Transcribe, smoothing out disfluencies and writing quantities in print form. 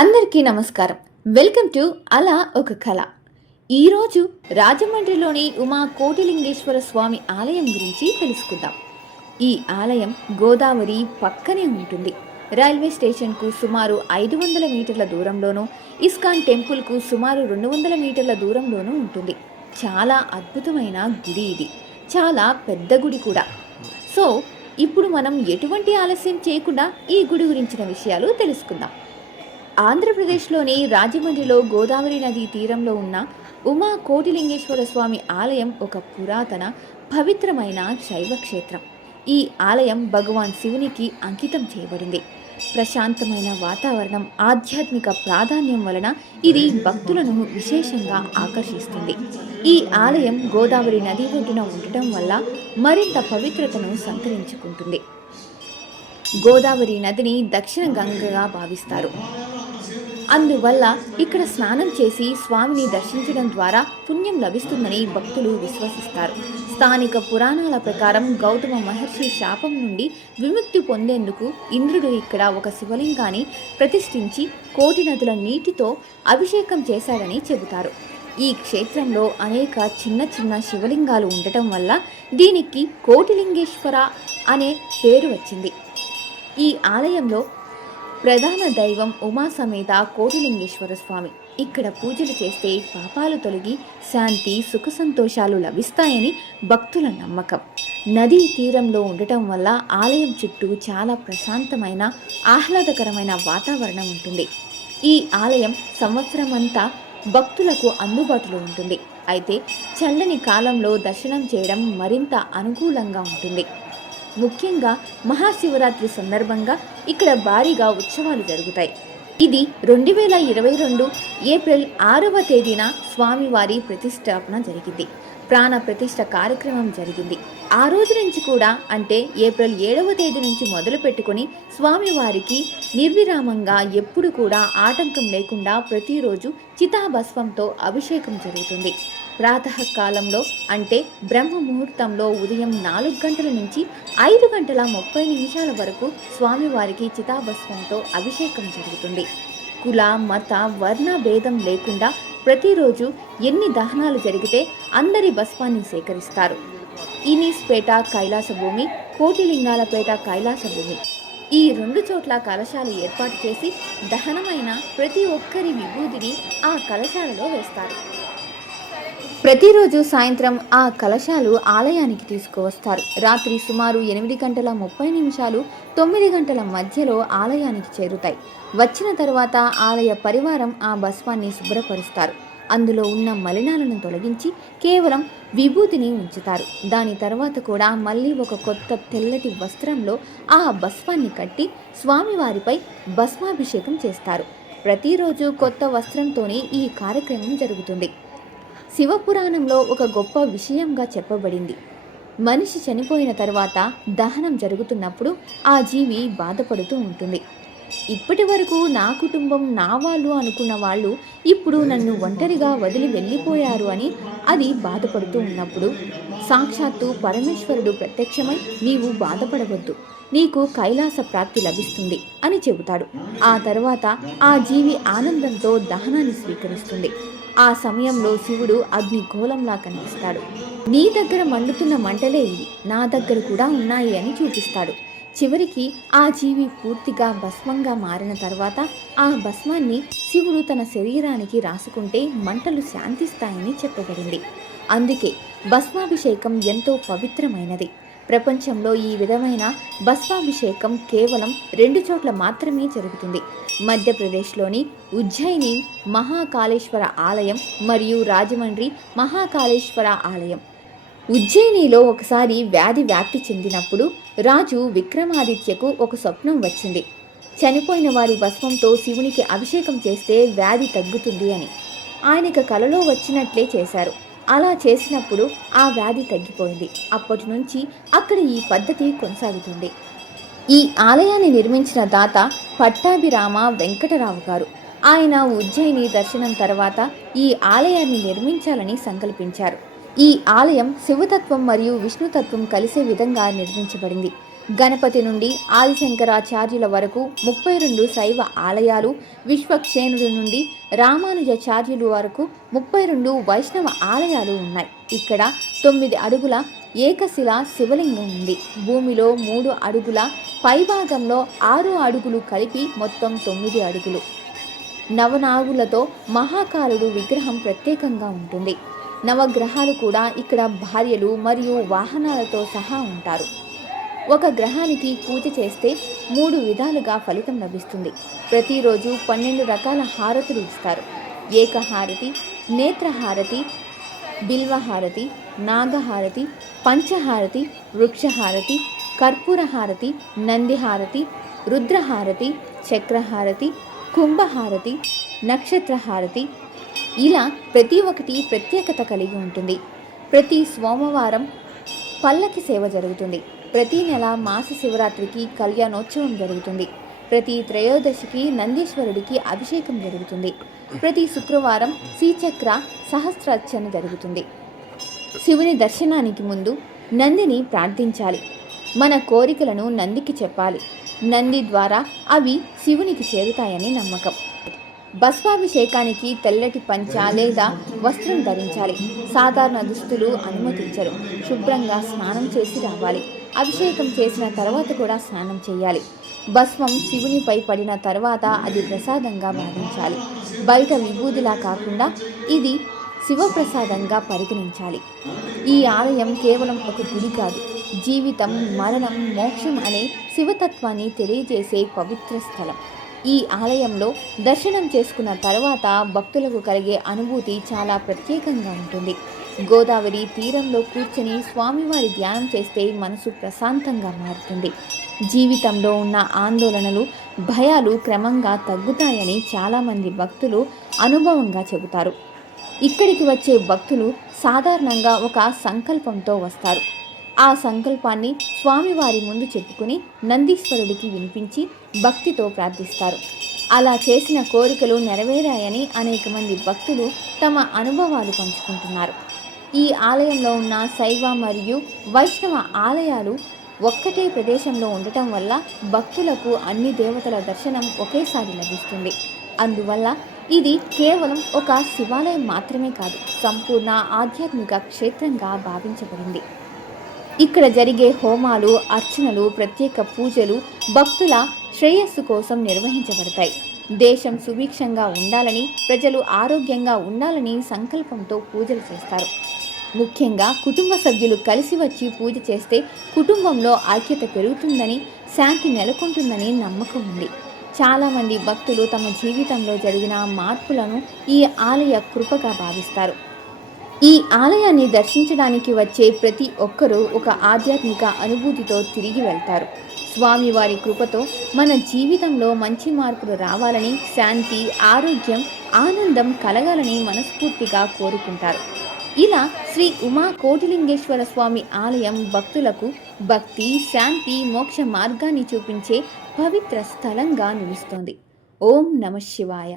అందరికీ నమస్కారం. Welcome to అలా ఒక కళ. ఈరోజు రాజమండ్రిలోని ఉమా కోటిలింగేశ్వర స్వామి ఆలయం గురించి తెలుసుకుందాం. ఈ ఆలయం గోదావరి పక్కనే ఉంటుంది. రైల్వే స్టేషన్కు సుమారు 500 మీటర్ల దూరంలోనూ, ఇస్కాన్ టెంపుల్కు సుమారు 200 మీటర్ల దూరంలోనూ ఉంటుంది. చాలా అద్భుతమైన గుడి ఇది. చాలా పెద్ద గుడి కూడా. సో ఇప్పుడు మనం ఎటువంటి ఆలస్యం చేయకుండా ఈ గుడి గురించిన విషయాలు తెలుసుకుందాం. ఆంధ్రప్రదేశ్లోని రాజమండ్రిలో గోదావరి నదీ తీరంలో ఉన్న ఉమా కోటిలింగేశ్వర స్వామి ఆలయం ఒక పురాతన పవిత్రమైన శైవ క్షేత్రం. ఈ ఆలయం భగవాన్ శివునికి అంకితం చేయబడింది. ప్రశాంతమైన వాతావరణం, ఆధ్యాత్మిక ప్రాధాన్యం వలన ఇది భక్తులను విశేషంగా ఆకర్షిస్తుంది. ఈ ఆలయం గోదావరి నది ఒడ్డున ఉండటం వల్ల మరింత పవిత్రతను సంతరించుకుంటుంది. గోదావరి నదిని దక్షిణ గంగగా భావిస్తారు. అందువల్ల ఇక్కడ స్నానం చేసి స్వామిని దర్శించడం ద్వారా పుణ్యం లభిస్తుందని భక్తులు విశ్వసిస్తారు. స్థానిక పురాణాల ప్రకారం గౌతమ మహర్షి శాపం నుండి విముక్తి పొందేందుకు ఇంద్రుడు ఇక్కడ ఒక శివలింగాన్ని ప్రతిష్ఠించి కోటి నదుల నీటితో అభిషేకం చేశాడని చెబుతారు. ఈ క్షేత్రంలో అనేక చిన్న చిన్న శివలింగాలు ఉండటం వల్ల దీనికి కోటిలింగేశ్వర అనే పేరు వచ్చింది. ఈ ఆలయంలో ప్రధాన దైవం ఉమా సమేత కోటిలింగేశ్వర స్వామి. ఇక్కడ పూజలు చేస్తే పాపాలు తొలగి శాంతి, సుఖ సంతోషాలు లభిస్తాయని భక్తుల నమ్మకం. నదీ తీరంలో ఉండటం వల్ల ఆలయం చుట్టూ చాలా ప్రశాంతమైన, ఆహ్లాదకరమైన వాతావరణం ఉంటుంది. ఈ ఆలయం సంవత్సరం అంతా భక్తులకు అందుబాటులో ఉంటుంది. అయితే చల్లని కాలంలో దర్శనం చేయడం మరింత అనుకూలంగా ఉంటుంది. ముఖ్యంగా మహాశివరాత్రి సందర్భంగా ఇక్కడ భారీగా ఉత్సవాలు జరుగుతాయి. ఇది 2022 ఏప్రిల్ 6వ తేదీన స్వామివారి ప్రతిష్టాపన జరిగింది. ప్రాణ ప్రతిష్ఠ కార్యక్రమం జరిగింది. ఆ రోజు నుంచి కూడా, అంటే ఏప్రిల్ 7వ తేదీ నుంచి మొదలు పెట్టుకొని స్వామివారికి నిర్విరామంగా ఎప్పుడు కూడా ఆటంకం లేకుండా ప్రతిరోజు చితాభస్వంతో అభిషేకం జరుగుతుంది. ప్రాతకాలంలో అంటే బ్రహ్మ ముహూర్తంలో ఉదయం 4 గంటల నుంచి 5 గంటల 30 నిమిషాల వరకు స్వామివారికి చితాభస్వంతో అభిషేకం జరుగుతుంది. కుల, మత, వర్ణ భేదం లేకుండా ప్రతిరోజు ఎన్ని దహనాలు జరిగితే అందరి భస్వాన్ని సేకరిస్తారు. ఇనీస్పేట కైలాసభూమి, కోటిలింగాలపేట కైలాసభూమి, ఈ 2 చోట్ల కలశాలు ఏర్పాటు చేసి దహనమైన ప్రతి ఒక్కరి విభూతిని ఆ కలశాలలో వేస్తారు. ప్రతిరోజు సాయంత్రం ఆ కలశాలు ఆలయానికి తీసుకువస్తారు. రాత్రి సుమారు 8 గంటల 30 నిమిషాలు 9 గంటల మధ్యలో ఆలయానికి చేరుతాయి. వచ్చిన తర్వాత ఆలయ పరివారం ఆ భస్వాన్ని శుభ్రపరుస్తారు. అందులో ఉన్న మలినాలను తొలగించి కేవలం విభూతిని ఉంచుతారు. దాని తర్వాత కూడా మళ్ళీ ఒక కొత్త తెల్లటి వస్త్రంలో ఆ భస్వాన్ని కట్టి స్వామివారిపై భస్మాభిషేకం చేస్తారు. ప్రతిరోజు కొత్త వస్త్రంతోనే ఈ కార్యక్రమం జరుగుతుంది. శివపురాణంలో ఒక గొప్ప విషయంగా చెప్పబడింది. మనిషి చనిపోయిన తర్వాత దహనం జరుగుతున్నప్పుడు ఆ జీవి బాధపడుతూ ఉంటుంది. ఇప్పటి వరకు నా కుటుంబం, నా వాళ్ళు అనుకున్న వాళ్ళు ఇప్పుడు నన్ను ఒంటరిగా వదిలి వెళ్ళిపోయారు అని అది బాధపడుతూ ఉన్నప్పుడు సాక్షాత్తు పరమేశ్వరుడు ప్రత్యక్షమై, నీవు బాధపడవద్దు, నీకు కైలాస ప్రాప్తి లభిస్తుంది అని చెబుతాడు. ఆ తర్వాత ఆ జీవి ఆనందంతో దహనాన్ని స్వీకరిస్తుంది. ఆ సమయంలో శివుడు అగ్నిగోళంలా కనిపిస్తాడు. నీ దగ్గర మండుతున్న మంటలే ఇవి, నా దగ్గర కూడా ఉన్నాయి అని చూపిస్తాడు. చివరికి ఆ జీవి పూర్తిగా భస్మంగా మారిన తర్వాత ఆ భస్మాన్ని శివుడు తన శరీరానికి రాసుకుంటే మంటలు శాంతిస్తాయని చెప్పబడింది. అందుకే భస్మాభిషేకం ఎంతో పవిత్రమైనది. ప్రపంచంలో ఈ విధమైన భస్మాభిషేకం కేవలం 2 చోట్ల మాత్రమే జరుగుతుంది. మధ్యప్రదేశ్లోని ఉజ్జయిని మహాకాళేశ్వర ఆలయం మరియు రాజమండ్రి మహాకాళేశ్వర ఆలయం. ఉజ్జయినిలో ఒకసారి వ్యాధి వ్యాప్తి చెందినప్పుడు రాజు విక్రమాదిత్యకు ఒక స్వప్నం వచ్చింది. చనిపోయిన వారి భస్మంతో శివునికి అభిషేకం చేస్తే వ్యాధి తగ్గుతుంది అని. ఆయనకు కలలో వచ్చినట్లే చేశారు. అలా చేసినప్పుడు ఆ వ్యాధి తగ్గిపోయింది. అప్పటి నుంచి అక్కడ ఈ పద్ధతి కొనసాగుతుంది. ఈ ఆలయాన్ని నిర్మించిన దాత పట్టాభిరామ వెంకటరావు గారు. ఆయన ఉజ్జయిని దర్శనం తర్వాత ఈ ఆలయాన్ని నిర్మించాలని సంకల్పించారు. ఈ ఆలయం శివతత్వం మరియు విష్ణుతత్వం కలిసే విధంగా నిర్మించబడింది. గణపతి నుండి ఆదిశంకరాచార్యుల వరకు 32 శైవ ఆలయాలు, విశ్వక్షేణుడి నుండి రామానుజాచార్యులు వరకు 32 వైష్ణవ ఆలయాలు ఉన్నాయి. ఇక్కడ 9 అడుగుల ఏకశిలా శివలింగం ఉంది. భూమిలో 3 అడుగుల, పైభాగంలో 6 అడుగులు కలిపి మొత్తం 9 అడుగులు. నవనాగులతో మహాకాలుడు విగ్రహం ప్రత్యేకంగా ఉంటుంది. నవగ్రహాలు కూడా ఇక్కడ భార్యలు మరియు వాహనాలతో సహా ఉంటారు. ఒక గ్రహానికి పూజ చేస్తే 3 విధాలుగా ఫలితం లభిస్తుంది. ప్రతిరోజు 12 రకాల హారతులు ఇస్తారు. ఏకహారతి, నేత్రహారతి, బిల్వహారతి, నాగహారతి, పంచహారతి, వృక్షహారతి, కర్పూరహారతి, నందిహారతి, రుద్రహారతి, చక్రహారతి, కుంభహారతి, నక్షత్రహారతి, ఇలా ప్రతి ఒక్కటి ప్రత్యేకత కలిగి ఉంటుంది. ప్రతి సోమవారం పల్లకి సేవ జరుగుతుంది. ప్రతి నెల మాస శివరాత్రికి కళ్యాణోత్సవం జరుగుతుంది. ప్రతి త్రయోదశికి నందీశ్వరుడికి అభిషేకం జరుగుతుంది. ప్రతి శుక్రవారం శ్రీచక్ర సహస్రార్చన జరుగుతుంది. శివుని దర్శనానికి ముందు నందిని ప్రార్థించాలి. మన కోరికలను నందికి చెప్పాలి. నంది ద్వారా అవి శివునికి చేరుతాయని నమ్మకం. భస్మాభిషేకానికి తెల్లటి పంచ లేదా వస్త్రం ధరించాలి. సాధారణ దుస్తులు అనుమతించరు. శుభ్రంగా స్నానం చేసి రావాలి. అభిషేకం చేసిన తర్వాత కూడా స్నానం చేయాలి. భస్మం శివునిపై పడిన తర్వాత అది ప్రసాదంగా భావించాలి. బయట విభూదిలా కాకుండా ఇది శివప్రసాదంగా పరిగణించాలి. ఈ ఆలయం కేవలం ఒక గుడి కాదు, జీవితం, మరణం, మోక్షం అనే శివతత్వాన్ని తెలియజేసే పవిత్ర స్థలం. ఈ ఆలయంలో దర్శనం చేసుకున్న తర్వాత భక్తులకు కలిగే అనుభూతి చాలా ప్రత్యేకంగా ఉంటుంది. గోదావరి తీరంలో కూర్చొని స్వామివారి ధ్యానం చేస్తే మనసు ప్రశాంతంగా మారుతుంది. జీవితంలో ఉన్న ఆందోళనలు, భయాలు క్రమంగా తగ్గుతాయని చాలామంది భక్తులు అనుభవంగా చెబుతారు. ఇక్కడికి వచ్చే భక్తులు సాధారణంగా ఒక సంకల్పంతో వస్తారు. ఆ సంకల్పాన్ని స్వామివారి ముందు చెప్పుకుని నందీశ్వరుడికి వినిపించి భక్తితో ప్రార్థిస్తారు. అలా చేసిన కోరికలు నెరవేరాయని అనేక మంది భక్తులు తమ అనుభవాలు పంచుకుంటున్నారు. ఈ ఆలయంలో ఉన్న శైవ మరియు వైష్ణవ ఆలయాలు ఒక్కటే ప్రదేశంలో ఉండటం వల్ల భక్తులకు అన్ని దేవతల దర్శనం ఒకేసారి లభిస్తుంది. అందువల్ల ఇది కేవలం ఒక శివాలయం మాత్రమే కాదు, సంపూర్ణ ఆధ్యాత్మిక క్షేత్రంగా భావించబడింది. ఇక్కడ జరిగే హోమాలు, అర్చనలు, ప్రత్యేక పూజలు భక్తుల శ్రేయస్సు కోసం నిర్వహించబడతాయి. దేశం సుభిక్షంగా ఉండాలని, ప్రజలు ఆరోగ్యంగా ఉండాలని సంకల్పంతో పూజలు చేస్తారు. ముఖ్యంగా కుటుంబ సభ్యులు కలిసి వచ్చి పూజ చేస్తే కుటుంబంలో ఐక్యత పెరుగుతుందని, శాంతి నెలకొంటుందని నమ్మకం ఉంది. చాలామంది భక్తులు తమ జీవితంలో జరిగిన మార్పులను ఈ ఆలయ కృపగా భావిస్తారు. ఈ ఆలయాన్ని దర్శించడానికి వచ్చే ప్రతి ఒక్కరూ ఒక ఆధ్యాత్మిక అనుభూతితో తిరిగి వెళ్తారు. స్వామివారి కృపతో మన జీవితంలో మంచి మార్పులు రావాలని, శాంతి, ఆరోగ్యం, ఆనందం కలగాలని మనస్ఫూర్తిగా కోరుకుంటారు. ఇలా శ్రీ ఉమా కోటిలింగేశ్వర స్వామి ఆలయం భక్తులకు భక్తి, శాంతి, మోక్ష మార్గాన్ని చూపించే పవిత్ర స్థలంగా నిలుస్తోంది. ఓం నమః శివాయ.